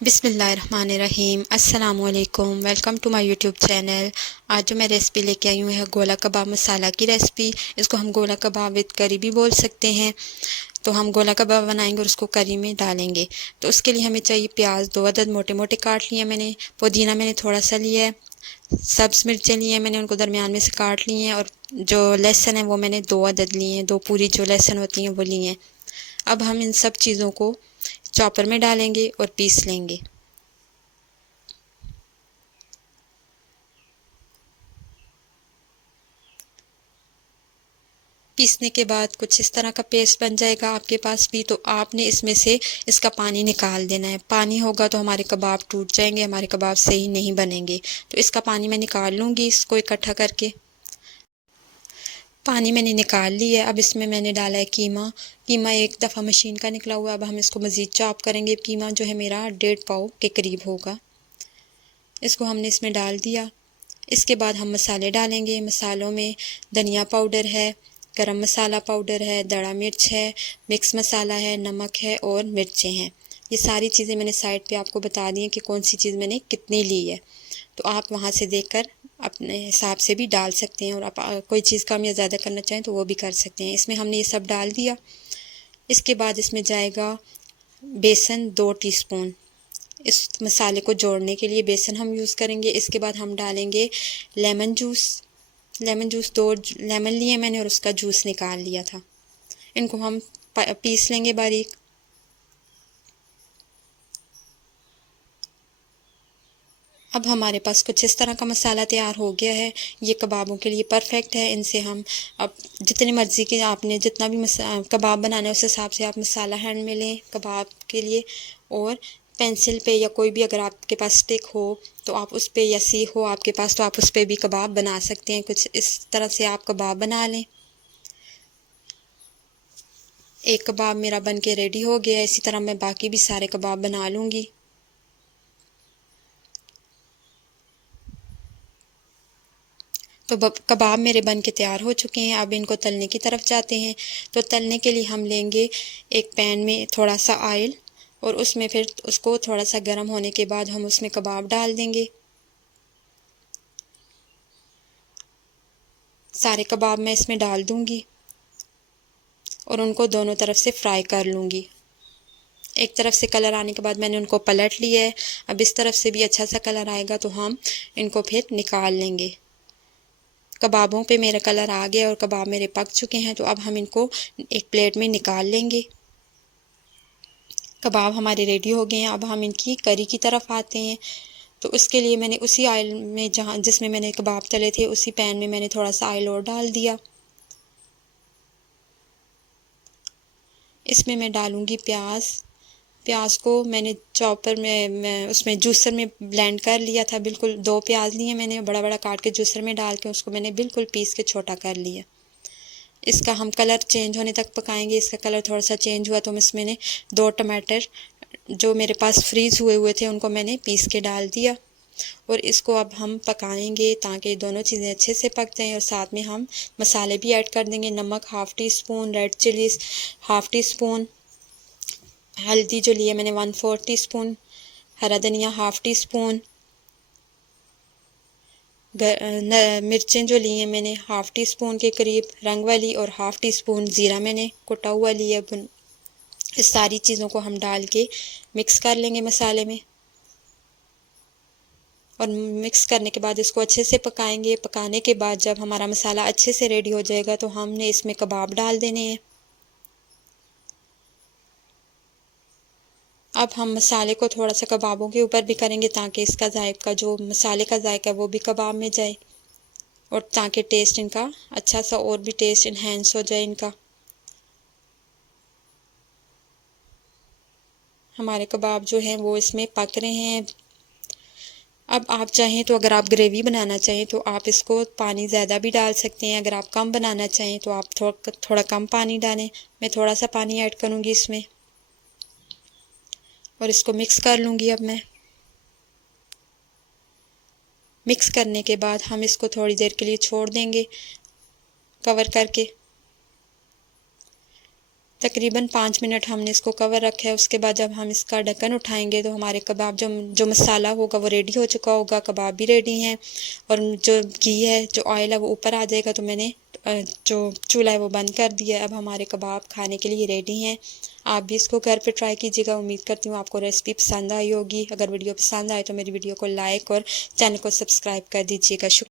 बिस्मिल्लाहिर्रहमानिर्रहीम अस्सलामुअलैकुम। Welcome to my YouTube channel. आज जो मैं रेसिपी लेके आई हूँ है गोला कबाब मसाला की रेसिपी। इसको हम गोला कबाब विद करी भी बोल सकते हैं। तो हम गोला कबाब बनाएंगे और उसको करी में डालेंगे। तो उसके लिए हमें चाहिए प्याज 2 अदद मोटे मोटे काट लिए मैंने। पुदीना मैंने थोड़ा सा लिया है। सब्ज़ मिर्चें लिए हैं मैंने, उनको दरमियान में से काट लिए हैं। और जो लहसुन है वो मैंने 2 अदद लिए हैं, 2 पूरी जो लहसुन होती हैं वो लिए हैं। अब हम इन सब चीज़ों को चॉपर में डालेंगे और पीस लेंगे। पीसने के बाद कुछ इस तरह का पेस्ट बन जाएगा आपके पास भी। तो आपने इसमें से इसका पानी निकाल देना है। पानी होगा तो हमारे कबाब टूट जाएंगे, हमारे कबाब सही नहीं बनेंगे। तो इसका पानी मैं निकाल लूँगी इसको इकट्ठा करके। पानी मैंने निकाल लिया है। अब इसमें मैंने डाला है कीमा। कीमा एक दफ़ा मशीन का निकला हुआ है। अब हम इसको मज़ीद चॉप करेंगे। कीमा जो है मेरा 1.5 पाव के करीब होगा। इसको हमने इसमें डाल दिया। इसके बाद हम मसाले डालेंगे। मसालों में धनिया पाउडर है, गरम मसाला पाउडर है, दड़ा मिर्च है, मिक्स मसाला है, नमक है और मिर्चें हैं। ये सारी चीज़ें मैंने साइड पे आपको बता दी हैं कि कौन सी चीज़ मैंने कितनी ली है। तो आप वहाँ से देखकर अपने हिसाब से भी डाल सकते हैं। और आप कोई चीज़ कम या ज़्यादा करना चाहें तो वो भी कर सकते हैं। इसमें हमने ये सब डाल दिया। इसके बाद इसमें जाएगा बेसन 2 टीस्पून। इस मसाले को जोड़ने के लिए बेसन हम यूज़ करेंगे। इसके बाद हम डालेंगे lemon juice. Lemon juice 2 lemon लिए मैंने और उसका जूस निकाल लिया था। इनको हम पीस लेंगे बारीक। अब हमारे पास कुछ इस तरह का मसाला तैयार हो गया है। ये कबाबों के लिए परफेक्ट है। इनसे हम अब जितनी मर्ज़ी के आपने जितना भी कबाब बनाना है उस हिसाब से आप मसाला हैंड में लें कबाब के लिए। और पेंसिल पे या कोई भी अगर आपके पास स्टिक हो तो आप उस पे, या सीख हो आपके पास तो आप उस पे भी कबाब बना सकते हैं। कुछ इस तरह से आप कबाब बना लें। एक कबाब मेरा बन के रेडी हो गया है। इसी तरह मैं बाकी भी सारे कबाब बना लूँगी। तो कबाब मेरे बन के तैयार हो चुके हैं। अब इनको तलने की तरफ जाते हैं। तो तलने के लिए हम लेंगे एक पैन में थोड़ा सा ऑयल और उसमें फिर उसको थोड़ा सा गर्म होने के बाद हम उसमें कबाब डाल देंगे। सारे कबाब मैं इसमें डाल दूँगी और उनको दोनों तरफ से फ्राई कर लूँगी। एक तरफ से कलर आने के बाद मैंने उनको पलट लिया है। अब इस तरफ से भी अच्छा सा कलर आएगा तो हम इनको फिर निकाल लेंगे। कबाबों पे मेरा कलर आ गया और कबाब मेरे पक चुके हैं। तो अब हम इनको एक प्लेट में निकाल लेंगे। कबाब हमारे रेडी हो गए हैं। अब हम इनकी करी की तरफ आते हैं। तो उसके लिए मैंने उसी ऑयल में जिसमें मैंने कबाब तले थे उसी पैन में मैंने थोड़ा सा ऑयल और डाल दिया। इसमें मैं डालूँगी प्याज। प्याज को मैंने चॉपर में मैं उसमें जूसर में ब्लेंड कर लिया था। बिल्कुल 2 प्याज लिए मैंने बड़ा बड़ा काट के जूसर में डाल के उसको मैंने बिल्कुल पीस के छोटा कर लिया। इसका हम कलर चेंज होने तक पकाएंगे। इसका कलर थोड़ा सा चेंज हुआ तो इसमें मैंने 2 टमाटर जो मेरे पास फ्रीज़ हुए हुए थे उनको मैंने पीस के डाल दिया। और इसको अब हम पकाएंगे ताकि दोनों चीज़ें अच्छे से पक जाएं। और साथ में हम मसाले भी ऐड कर देंगे। नमक half tea spoon, red chillies half tea spoon, हल्दी जो लिए मैंने 1/4 टीस्पून, हरा धनिया हाफ़ टी स्पून, मिर्चें जो ली हैं मैंने हाफ़ टी स्पून के करीब रंग वाली, और हाफ़ टी स्पून ज़ीरा मैंने कुटा हुआ लिया। इस सारी चीज़ों को हम डाल के मिक्स कर लेंगे मसाले में। और मिक्स करने के बाद इसको अच्छे से पकाएंगे। पकाने के बाद जब हमारा मसाला अच्छे से रेडी हो जाएगा तो हमने इसमें कबाब डाल देने हैं। अब हम मसाले को थोड़ा सा कबाबों के ऊपर भी करेंगे ताकि इसका जायका जो मसाले का जायका है वो भी कबाब में जाए और ताकि टेस्ट इनका अच्छा सा और भी टेस्ट इन्हेंस हो जाए इनका। हमारे कबाब जो हैं वो इसमें पक रहे हैं। अब आप चाहें तो अगर आप ग्रेवी बनाना चाहें तो आप इसको पानी ज़्यादा भी डाल सकते हैं। अगर आप कम बनाना चाहें तो आप थोड़ा कम पानी डालें। मैं थोड़ा सा पानी ऐड करूँगी इसमें और इसको मिक्स कर लूँगी। अब मैं मिक्स करने के बाद हम इसको थोड़ी देर के लिए छोड़ देंगे कवर करके। तकरीबन 5 मिनट हमने इसको कवर रखा है। उसके बाद जब हम इसका ढक्कन उठाएंगे तो हमारे कबाब जो मसाला होगा वो रेडी हो चुका होगा, कबाब भी रेडी हैं और जो घी है, जो ऑयल है वो ऊपर आ जाएगा। तो मैंने जो चूल्हा है वो बंद कर दिया। अब हमारे कबाब खाने के लिए रेडी हैं। आप भी इसको घर पे ट्राई कीजिएगा। उम्मीद करती हूँ आपको रेसिपी पसंद आई होगी। अगर वीडियो पसंद आए तो मेरी वीडियो को लाइक और चैनल को सब्सक्राइब कर दीजिएगा।